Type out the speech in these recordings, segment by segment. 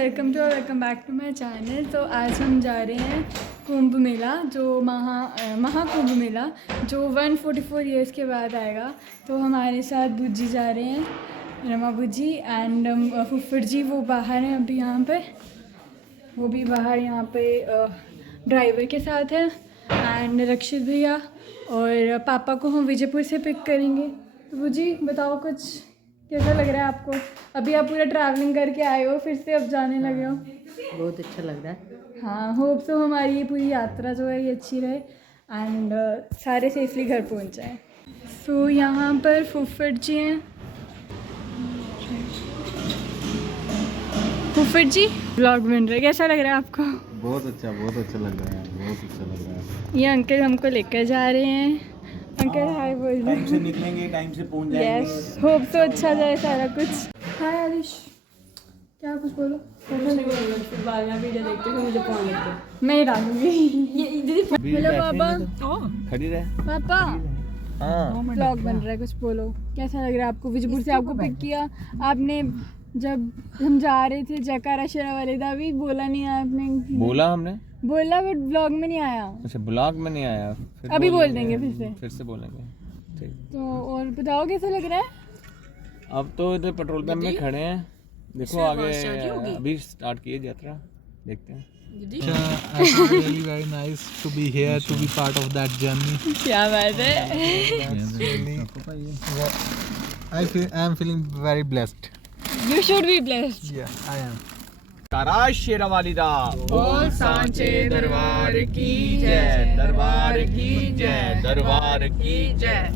Welcome back to my channel. तो आज हम जा रहे हैं कुंभ मेला, जो महाकुंभ मेला जो 144 ईयर्स के बाद आएगा। तो हमारे साथ बुज्जी जा रहे हैं, रमा बुज्जी एंड फुफड़ जी, वो बाहर हैं अभी यहाँ पे, वो भी बाहर यहाँ पे ड्राइवर के साथ है। एंड रक्षित भैया और पापा को हम विजयपुर से पिक करेंगे। तो बुज्जी बताओ कुछ, कैसा लग रहा है आपको? अभी आप पूरा ट्रैवलिंग करके आए हो, फिर से अब जाने लगे हो। बहुत अच्छा लग रहा है। हाँ, होप सो हमारी ये पूरी यात्रा जो है ये अच्छी रहे एंड सारे सेफली घर पहुंच जाए। सो यहाँ पर फुफड़ जी हैं। फुफड़ जी ब्लॉग बन रहा है, कैसा लग रहा है आपको? बहुत अच्छा लग रहा है, बहुत अच्छा लग रहा है। ये अंकल हमको लेकर जा रहे हैं। अंकल हाय बोल रहे टाइम से निकलेंगे, टाइम से पहुंच जाएंगे। यस, होप सो अच्छा जाए सारा कुछ। हाय आदिश, क्या कुछ बोलो? वीडियो देखते हो, मुझे फोन लेते मैं ही डालूंगी। हेलो पापा। खड़ी रहे पापा, हाँ। ब्लॉग बन रहा है, कुछ बोलो। कैसा लग रहा है आपको? विजयपुर से आपको पिक किया आपने, जब हम जा रहे थे जयकारा शेरा वाले दा भी बोला नहीं आपने। बोला हमने, बोला बट ब्लॉग में नहीं आया। अच्छा ब्लॉग में नहीं आया, फिर अभी बोल देंगे फिर से बोलेंगे। ठीक, तो और बताओ कैसा लग रहा है? अब तो इधर पेट्रोल पंप में खड़े हैं, देखो आगे अभी स्टार्ट की है यात्रा, देखते हैं। Really very nice to be here, to be part of that journey. क्या बात है। I am feeling very blessed. You should be blessed. Yeah, I am. कारा शेरा वाली दा बोल सांचे दरबार की जय, दरबार की जय, दरबार की जय।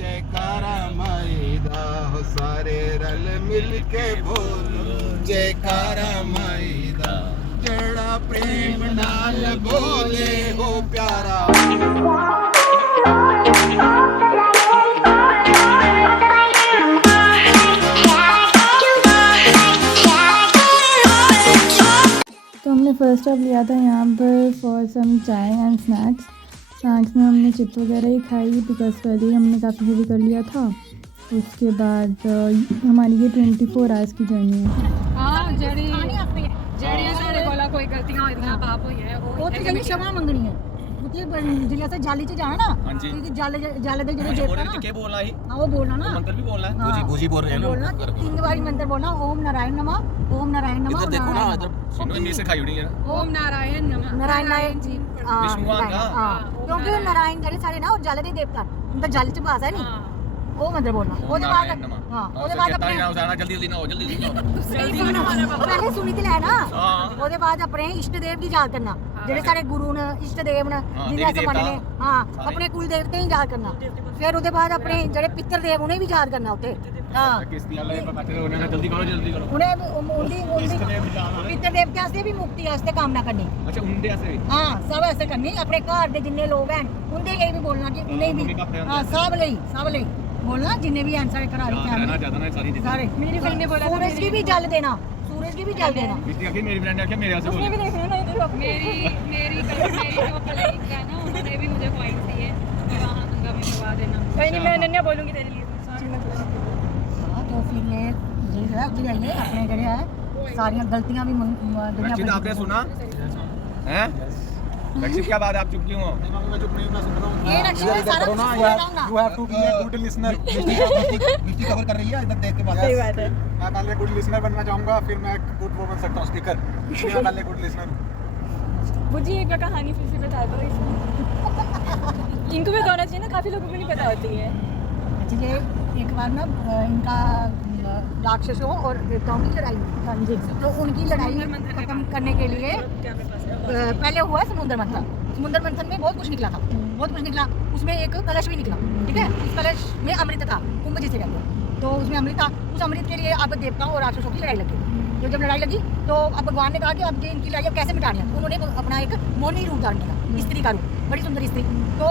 जयकारा माई दा हो सारे रल मिल के बोलो जयकारा माई दा, जड़ा प्रेम नाल बोले हो प्यारा। तो हमने फर्स्ट स्टॉप लिया था यहाँ पर फॉर सम चाय एंड स्नैक्स में हमने चिप्स वगैरह ही खाई, बिकॉज पहले ही हमने काफ़ी हेवी कर लिया था। उसके बाद हमारी ये 24 आवर्स की जर्नी है। हाँ, जड़ियाँ साढ़े बोला कोई गलतियाँ होती पाप हुई है ਉਹ ਤੇ ਜਿਹੜੀ ਸ਼ਮਾ ਮੰਗਣੀ ਹੈ ਉਤੇ ਜਿਹੜਾ ਸੇ ਜਾਲੀ ਚ ਜਾਣਾ ਨਾ ਤੇ ਜਾਲੇ ਦੇ ਜਿਹੜੇ ਜੇਪਾ ਨਾ क्या बोलना है? ਹਾਂ ਉਹ ਬੋਲਣਾ ਨਾ मंत्र भी बोलना है, बूजी बोल रहे हैं लोग। बोलना 3 बारी मंत्र बोलना, ओम नारायण नमः, ओम नारायण नमः। इधर देखो ना, इधर सुनो में से खाई उड़ी है ना। ओम नारायण नमः, नारायण जी विष्णु भगवान का। क्योंकि नारायण ਜਿਹੜੇ ਸਾਡੇ ਨਾ ਉਹ ਜਲ ਦੇ ਦੇਵਤਾ ਉਹਨਾਂ ਦਾ ਜਲ ਚ ਬਾਸ ਹੈ ਨਹੀਂ, ਉਹ ਮੰਦਰ ਬੋਲਣਾ। ਉਹਦੇ ਬਾਅਦ ਹਾਂ, ਉਹਦੇ ਬਾਅਦ ਆਪਣੇ जल्दी ना हो। ਪਹਿਲੇ ਸੁਣੀ ਤੇ ਲੈ ਨਾ, ਉਹਦੇ ਬਾਅਦ ਆਪਣੇ ਇਸ਼ਟ ਦੇਵ ਦੀ ਯਾਦ ਕਰਨਾ, ਜਿਹੜੇ ਸਾਡੇ ਗੁਰੂ ਨੇ, ਇਸ਼ਟ ਦੇਵ ਨੇ, ਜਿਹਨੇ ਅਸੀਂ ਮੰਨਨੇ। ਹਾਂ, ਆਪਣੇ ਕੁਲ ਦੇਵਤੇ ਹੀ ਯਾਦ ਕਰਨਾ। ਫਿਰ ਉਹਦੇ ਬਾਅਦ ਆਪਣੇ ਜਿਹੜੇ ਪਿੱਤਰ ਦੇਵ ਉਹਨੇ ਵੀ ਯਾਦ ਕਰਨਾ ਉੱਤੇ। ਹਾਂ, जल्दी करो। ਉਹਨੇ ਪਿੱਤਰ ਦੇਵਤੇ ਵਾਸਤੇ ਵੀ ਮੁਕਤੀ ਵਾਸਤੇ ਕਾਮਨਾ ਕਰਨੀ। अच्छा उनके से हाँ, सब ऐसे करनी। अपने घर के जिन्ने लोग हैं उनके लिए भी बोलना कि उन्हें भी, हाँ सब लिए बोलना, जिन्ने भी हैं सारे घरारी फैमिली सारे। मेरी फ्रेंड ने बोला सूरज की भी जल देना, सूरज की भी जल देना। मेरी फ्रेंड ने आके मेरे से उसने भी देखना ना इधर। मेरी जो कलीग है ना, उन्होंने भी मुझे पॉइंट दिए कि वहाँ गंगा में करवा देना। कोई नहीं, मैं अनन्या बोलूँगी तेरे लिए। हाँ, तो फिर ये है अपने जड़े है सारियां गलतियां भी दुनिया आपने सुना हैं? रक्षित क्या बात है, आप चुप क्यों हो? मैं चुप नहीं, मैं सुन रहा हूँ। ये रक्षित है सारा कुछ बताऊंगा। You have to be a good listener. बिल्टी कवर कर रही है, इधर देख के बात। सही बात है। मैं पहले गुड लिसनर बनना चाहूँगा, फिर मैं गुड वो बन सकता हूँ स्पीकर। मैं पहले गुड लिसनर हूँ। बुज्जी एक कहानी फिर से बता दो इसमें। इनको भी बताना चाहिए ना, काफ़ी लोगों को नहीं पता होती है। ये एक बार ना इनका राक्षसों और देवताओं की लड़ाई, तो उनकी लड़ाई खत्म करने के लिए पहले हुआ समुद्र मंथन। समुद्र मंथन में बहुत कुछ निकला, उसमें एक कलश भी निकला। ठीक है, उस कलश में अमृत था, कुंभ जिसे कहते हैं। तो उसमें अमृत था, उस अमृत के लिए अब देवताओं और राक्षसों की लड़ाई लगी। तो जब लड़ाई लगी तो अब भगवान ने कहा कि अब इनकी लड़ाई अब कैसे मिटानी है। उन्होंने अपना एक मोहिनी रूप धारण किया, स्त्री का रूप, बड़ी सुंदर स्त्री। तो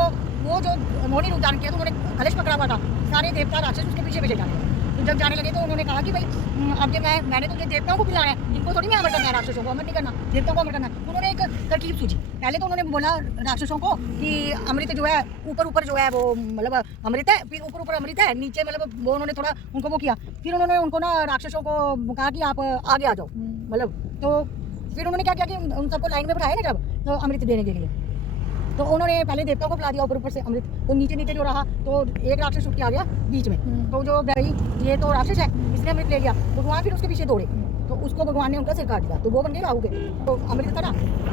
वो जो मोहिनी रूप धारण किया, तो उन्होंने कलश पकड़ा हुआ था, सारे देवता राक्षस उसके पीछे जाने। तो जब जाने लगे तो उन्होंने कहा कि भाई अब जब मैंने तो ये देवताओं को खिलाना है, इनको थोड़ी मैं अमर करना है, राक्षसों को अमर नहीं करना, देवताओं को अमर करना है। उन्होंने एक तरकीब सूझी। पहले तो उन्होंने बोला राक्षसों को कि अमृत जो है ऊपर जो है वो मतलब अमृत है, फिर ऊपर अमृत है, नीचे मतलब वो उन्होंने थोड़ा उनको वो किया। फिर उन्होंने उनको ना राक्षसों को कहा कि आप आगे आ जाओ, मतलब तो फिर उन्होंने क्या किया कि उन सबको लाइन में बिठाया ना जब तो अमृत देने के लिए, तो उन्होंने पहले देवताओं को पिला दिया ऊपर से अमृत, तो नीचे नीचे जो रहा तो एक राक्षस उठ के आ गया बीच में, तो जो गई ये तो राक्षस है इसने अमृत ले लिया, भगवान फिर उसके पीछे दौड़े तो उसको भगवान ने उनका सिर काट दिया, तो वो बन गए राहु के। तो अमृत था ना,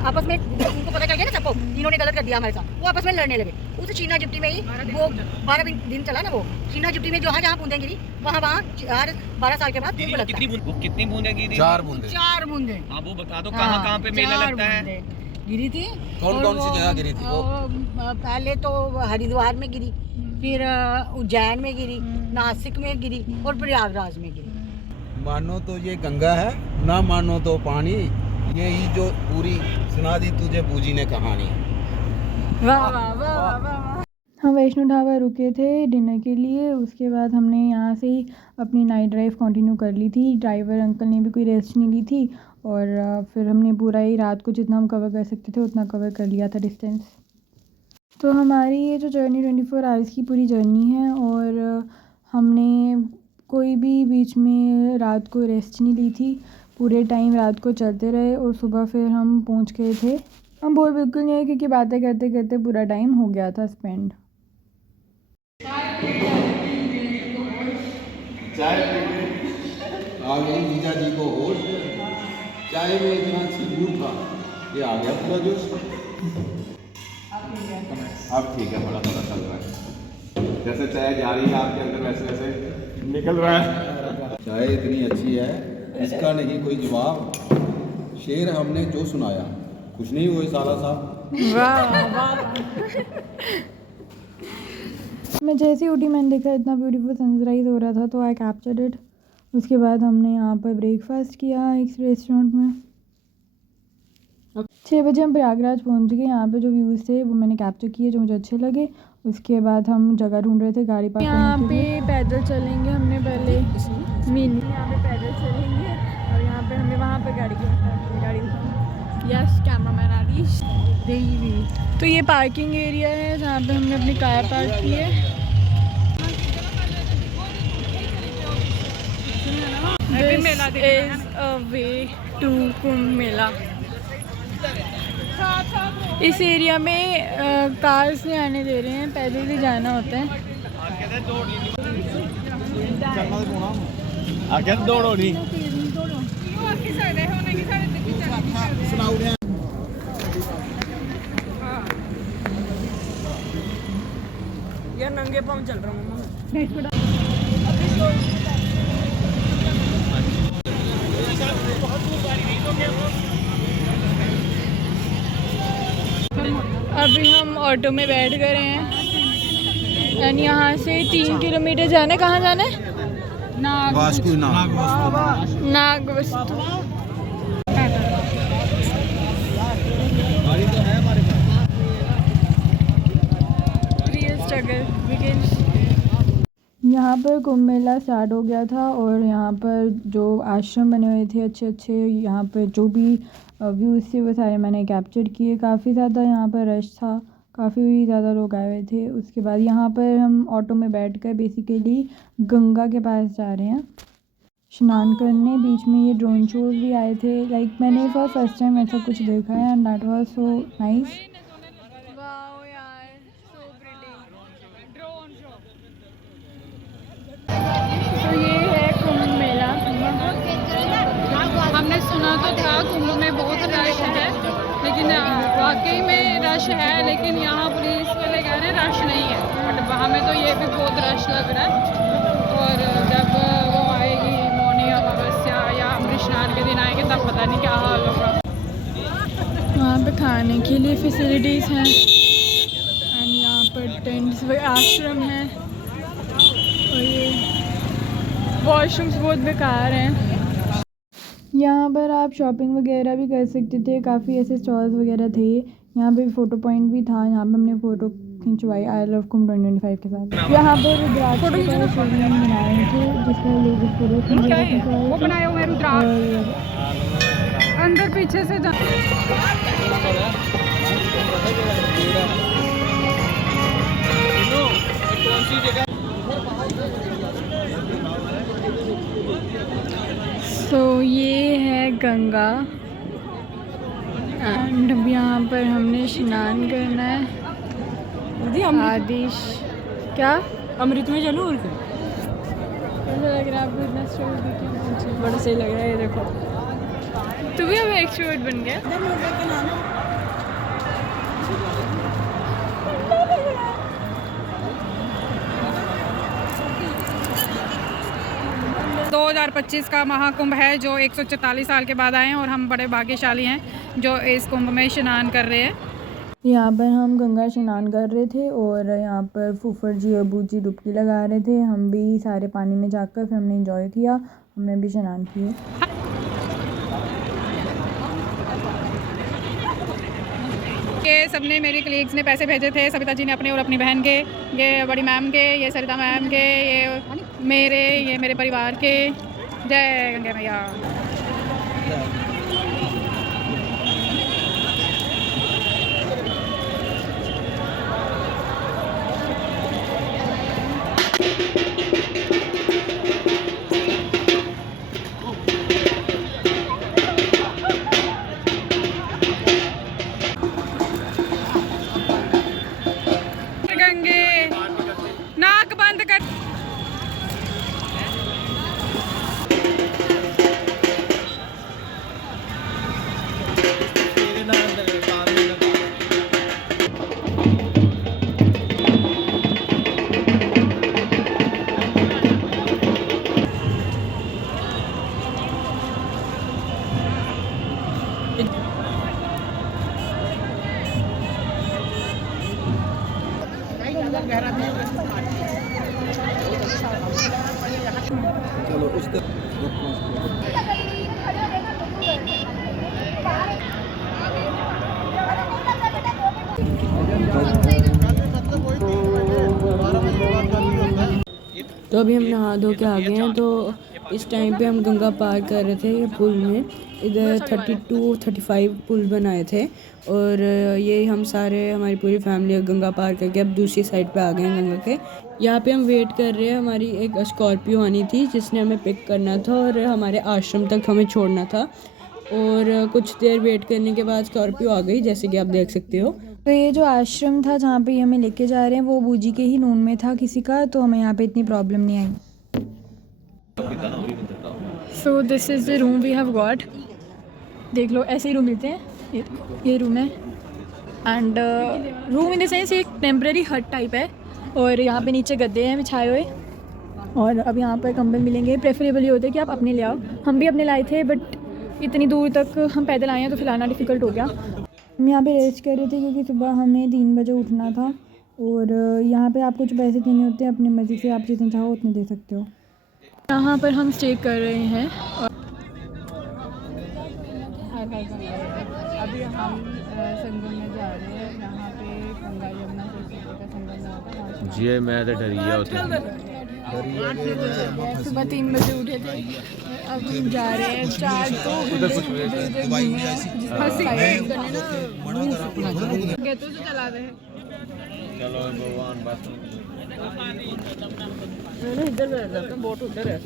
आपस में उनको पता चल गया ना सबको इन्होंने गलत कर दिया हमारे साथ, वो आपस में लड़ने लगे। उस चीना जिप्टी में ही वो 12 दिन चला ना, वो चीना जिप्टी में जहाँ जहाँ बूंदें गिरी वहाँ हर 12 साल के बाद कुंभ लगता है। कितनी बूंदें गिरी? 4 बूंदे। 4 बूंदे। हाँ वो बता दो कहाँ पे मेला लगता है? गिरी थी। कौन कौन सी जगह गिरी थी वो? पहले तो हरिद्वार में गिरी, फिर उज्जैन में गिरी, नासिक में गिरी और प्रयागराज में गिरी। मानो तो ये गंगा है, ना मानो तो पानी, यही जो पूरी सुना दी तुझे बूजी ने कहानी। वाह वाह वाह वाह वाह। हम वैष्णो ढाबा रुके थे डिनर के लिए, उसके बाद हमने यहाँ से ही अपनी नाइट ड्राइव कंटिन्यू कर ली थी। ड्राइवर अंकल ने भी कोई रेस्ट नहीं ली थी और फिर हमने पूरा ही रात को जितना हम कवर कर सकते थे उतना कवर कर लिया था डिस्टेंस। तो हमारी ये जो जर्नी 24 आवर्स की पूरी जर्नी है और हमने कोई भी बीच में रात को रेस्ट नहीं ली थी, पूरे टाइम रात को चलते रहे और सुबह फिर हम पहुंच गए थे। हम बोर बिल्कुल नहीं है क्योंकि बातें करते करते पूरा टाइम हो गया था स्पेंड। चाय आ गई जीजा जी को होश, चाय में इतना छिगू था ये आ गया पूरा जोश। अब ठीक है, थोड़ा थोड़ा चल रहा है, जैसे चाय जा रही है आपके अंदर वैसे वैसे निकल रहा है। चाय इतनी अच्छी है इसका नहीं कोई जवाब, शेर हमने जो सुनाया कुछ नहीं हुए साला साहब। मैं जैसे ही उठी मैंने देखा इतना ब्यूटीफुल सनराइज़ हो रहा था तो आई कैप्चर्ड इट। उसके बाद हमने यहाँ पर ब्रेकफास्ट किया एक रेस्टोरेंट में। 6 बजे हम प्रयागराज पहुँच गए। यहाँ पे जो व्यूज़ थे वो मैंने कैप्चर किए जो मुझे अच्छे लगे। उसके बाद हम जगह ढूंढ रहे थे गाड़ी पार्क यहाँ पे पैदल चलेंगे। हमने पहले मीन यहाँ पे पैदल चलेंगे और यहाँ पे हमने वहाँ पे गाड़ी यस कैमरामैन आदिश देवी। तो ये पार्किंग एरिया है जहाँ पे हमने अपनी कार पार्क की है। This is a way to Kumbh Mela. इस एरिया में कार्स नहीं आने दे रहे हैं, पैदल ही जाना होता है। आगे दौड़ो नहीं। यार नंगे पाँव चल रहा हूँ। अभी हम ऑटो में बैठ गए हैं एंड यहाँ से 3 किलोमीटर जाना है। कहाँ जाना है? नागवस्तु। Real struggle begins. यहाँ पर कुंभ मेला स्टार्ट हो गया था और यहाँ पर जो आश्रम बने हुए थे अच्छे अच्छे, यहाँ पर जो भी व्यूज़ थे वो सारे मैंने कैप्चर किए। काफ़ी ज़्यादा यहाँ पर रश था, काफ़ी ज़्यादा लोग आए हुए थे। उसके बाद यहाँ पर हम ऑटो में बैठकर बेसिकली गंगा के पास जा रहे हैं स्नान करने। बीच में ये ड्रोन शोज भी आए थे। लाइक मैंने फॉर फर्स्ट टाइम ऐसा कुछ देखा है and that was so nice. तो ये है कुंभ मेला। हमने सुना तो था कुंभ में बहुत रश है, लेकिन वाकई में रश है, लेकिन यहाँ पुलिस वाले कह रहे हैं रश नहीं है, बट हमें तो ये भी बहुत रश लग रहा है। और जब वो आएगी मौनी अमावस्या या अमृत स्नान के दिन आएंगे तब पता नहीं क्या हाल होगा। वहाँ पे खाने के लिए फैसिलिटीज़ हैं एंड यहाँ पर टेंट्स आश्रम है और ये वॉशरूम्स बहुत बेकार हैं। यहाँ पर आप शॉपिंग वगैरह भी कर सकते थे, काफ़ी ऐसे स्टॉल्स वगैरह थे। यहाँ पे फ़ोटो पॉइंट भी था, यहाँ पे हमने फ़ोटो खिंचवाई आई लव कुंभ 2025 के साथ। यहाँ पर रुद्राक्ष का शिवलिंग बनाए थे जिसमें लोग फोटो वो बनाए हुए रुद्राक्ष अंदर पीछे से तो ये है गंगा एंड अब यहाँ पर हमने स्नान करना है। आदिश क्या अमृत में चलो और क्या? कैसा लग रहा है आपको इतना स्ट्रोट देखिए? बड़ा सही लग रहा है, ये देखो। तू भी अब एक्सट्रोवर्ट बन गया। दो 2025 का महाकुंभ है जो 144 साल के बाद आए हैं और हम बड़े भाग्यशाली हैं जो इस कुंभ में स्नान कर रहे हैं। यहाँ पर हम गंगा स्नान कर रहे थे और यहाँ पर फूफड़ जी और बूजी डुबकी लगा रहे थे। हम भी सारे पानी में जाकर फिर हमने एंजॉय किया, हमने भी स्नान किए। ये सबने मेरी कलीग्स ने पैसे भेजे थे, सविता जी ने अपने और अपनी बहन के, ये बड़ी मैम के, ये सरिता मैम के, ये मेरे परिवार के। जय गंगे मैया। गंगे नाक बंद कर। चलो उस तरफ तो अभी हम नहा धो के आ गए हैं। तो इस टाइम पे हम गंगा पार कर रहे थे ये पुल में। इधर 32-35 पुल बनाए थे और ये हम सारे हमारी पूरी फैमिली गंगा पार करके अब दूसरी साइड पे आ गए हैं गंगा के। यहाँ पे हम वेट कर रहे हैं, हमारी एक स्कॉर्पियो आनी थी जिसने हमें पिक करना था और हमारे आश्रम तक हमें छोड़ना था। और कुछ देर वेट करने के बाद स्कॉर्पियो आ गई, जैसे कि आप देख सकते हो। तो ये जो आश्रम था जहाँ पे हमें लेके जा रहे हैं वो बूजी के ही नून में था किसी का, तो हमें यहाँ पे इतनी प्रॉब्लम नहीं आई। So this is the room we have got. देख लो ऐसे ही रूम मिलते हैं। ये रूम है and room in the sense एक टेम्परेरी हट टाइप है और यहाँ पे नीचे गद्दे हैं बिछाए हुए और अब यहाँ पर कंबल मिलेंगे। प्रेफरेबल ये होता है कि आप अपने ले आओ। हम भी अपने लाए थे बट इतनी दूर तक हम पैदल आए हैं तो फिर आना डिफ़िकल्ट हो गया। हम यहाँ पे रेस्ट कर रहे थे क्योंकि सुबह हमें 3 बजे उठना था और यहाँ पे आपको जो पैसे देने होते हैं अपनी मर्ज़ी से आप जितने चाहो उतने दे सकते हो। यहाँ पर हम स्टे कर रहे हैं और अभी हम संगम में जा रहे हैं। यहाँ पे गंगा यमुना सरस्वती का संगम होता है। जी मैं तो डर गया होता सुबह 3 बजे उठे थे, अब हम जा रहे हैं 4 तो चला रहे हैं। चलो भगवान बस इधर बैठ जाते हैं, बोट उधर है।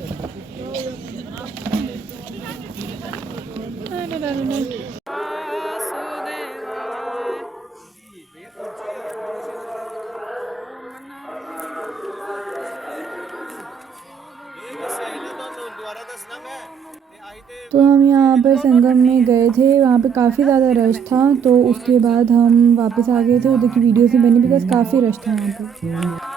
तो हम यहाँ पर संगम में गए थे, वहाँ पे काफ़ी ज़्यादा रश था तो उसके बाद हम वापस आ गए थे। उधर की वीडियोस नहीं बनी बिकॉज काफ़ी रश था यहाँ पर।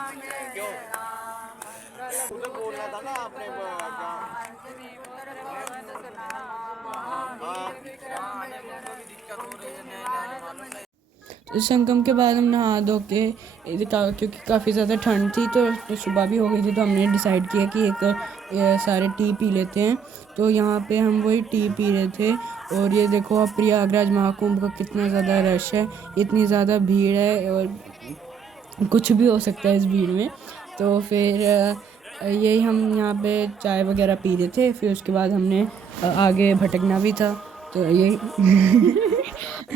संगम के बाद हम नहा धो के क्योंकि काफ़ी ज़्यादा ठंड थी तो सुबह भी हो गई थी तो हमने डिसाइड किया कि एक सारे टी पी लेते हैं। तो यहाँ पे हम वही टी पी रहे थे और ये देखो अब प्रयागराज महाकुंभ का कितना ज़्यादा रश है, इतनी ज़्यादा भीड़ है और कुछ भी हो सकता है इस भीड़ में। तो फिर यही हम यहाँ पे चाय वगैरह पी रहे थे। फिर उसके बाद हमने आगे भटकना भी था तो यही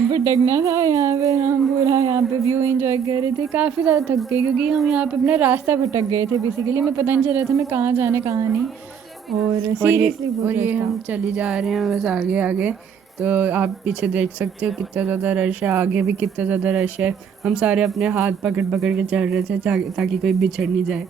भटकना था। यहाँ पे हम पूरा यहाँ पे व्यू एंजॉय कर रहे थे। काफ़ी ज़्यादा थक गए क्योंकि हम यहाँ पे अपना रास्ता भटक गए थे। बेसिकली मैं पता नहीं चल रहा था मैं कहाँ जाने कहाँ नहीं। और सीरियसली और ये हम चली जा रहे हैं बस आगे आगे। तो आप पीछे देख सकते हो कितना ज़्यादा रश है, आगे भी कितना ज़्यादा रश है। हम सारे अपने हाथ पकड़ पकड़ के चल रहे थे ताकि कोई बिछड़ नहीं जाए।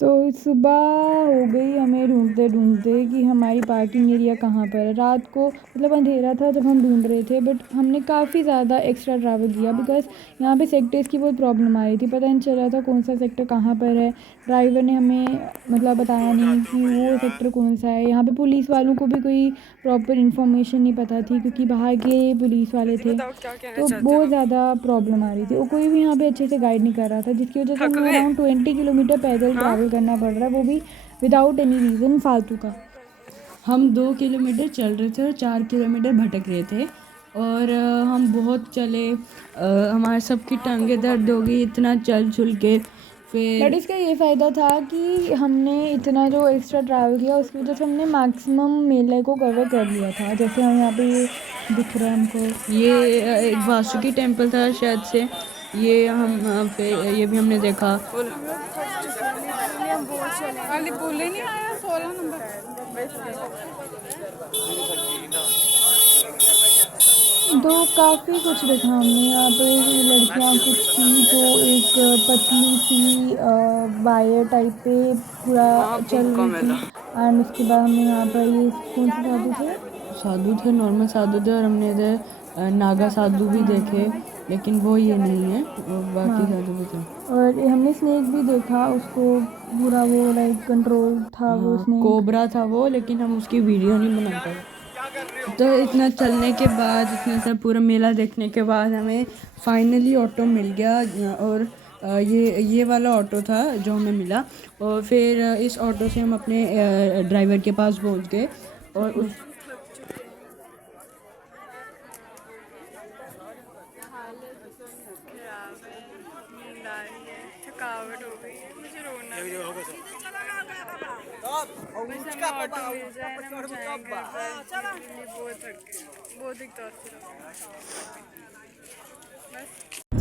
तो सुबह हो गई हमें ढूंढते ढूंढते कि हमारी पार्किंग एरिया कहाँ पर है। रात को मतलब अंधेरा था जब हम ढूंढ रहे थे, बट हमने काफ़ी ज़्यादा एक्स्ट्रा ट्रैवल किया बिकॉज यहाँ पे सेक्टर्स की बहुत प्रॉब्लम आ रही थी। पता नहीं चल रहा था कौन सा सेक्टर कहाँ पर है। ड्राइवर ने हमें मतलब बताया नहीं कि वो सेक्टर कौन सा है। यहाँ पे पुलिस वालों को भी कोई प्रॉपर इन्फॉर्मेशन नहीं पता थी क्योंकि बाहर के पुलिस वाले थे, तो बहुत ज़्यादा प्रॉब्लम आ रही थी और कोई भी यहाँ पे अच्छे से गाइड नहीं कर रहा था, जिसकी वजह से हमें अराउंड 20 किलोमीटर पैदल ट्रैवल करना पड़ रहा है, वो भी विदाउट एनी रीज़न फालतू का। हम 2 किलोमीटर चल रहे थे और 4 किलोमीटर भटक रहे थे और हम बहुत चले। हमारे सबकी टांगें दर्द हो गई इतना चल चुल के। फिर बट इसका ये फ़ायदा था कि हमने इतना जो एक्स्ट्रा ट्रैवल किया उसकी वजह से हमने मैक्सिमम मेले को कवर कर लिया था। जैसे हम यहाँ पे ये दिख रहा है हमको, ये एक वासुकी टेम्पल था शायद से, ये हम फिर ये भी हमने देखा। बोले नहीं आया 16 नंबर। तो काफ़ी कुछ देखा हमने यहाँ पे। लड़कियाँ कुछ थी जो एक पतली सी वायर टाइप पे पूरा चल रही थी। एंड उसके बाद हमने यहाँ पर ये कौन से साधु थे, साधु थे, नॉर्मल साधु थे। और हमने इधर नागा साधु भी देखे, लेकिन वो ये नहीं है, वो बाकी साधु भी थे। और ये हमने स्नेक भी देखा, उसको पूरा वो लाइक कंट्रोल था वो स्नेक। कोबरा था वो, लेकिन हम उसकी वीडियो नहीं बना पाए। तो इतना चलने के बाद, इतना सब पूरा मेला देखने के बाद हमें फाइनली ऑटो मिल गया। और ये वाला ऑटो था जो हमें मिला। और फिर इस ऑटो से हम अपने ड्राइवर के पास पहुंच गए और उस थकावट हो गई है, मुझे रोना भी ऑटो मिल जाए ना, हम जाएंगे बहुत थक गए, बहुत एग्जॉस्टेड हो गए।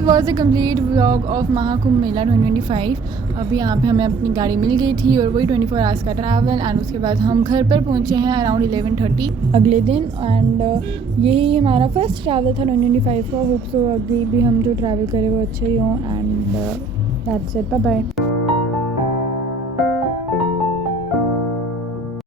Was a complete vlog of Mahakumbh Mela 2025। अभी यहाँ पे हमें अपनी गाड़ी मिल गई थी और वही 24 आवर्स का ट्रैवल। एंड उसके बाद हम घर पर पहुँचे हैं अराउंड 11:30 अगले दिन। एंड यही हमारा फर्स्ट ट्रैवल था 2025 का। होप सो अभी भी हम जो ट्रैवल करें वो अच्छे ही हों। And that's it, bye bye.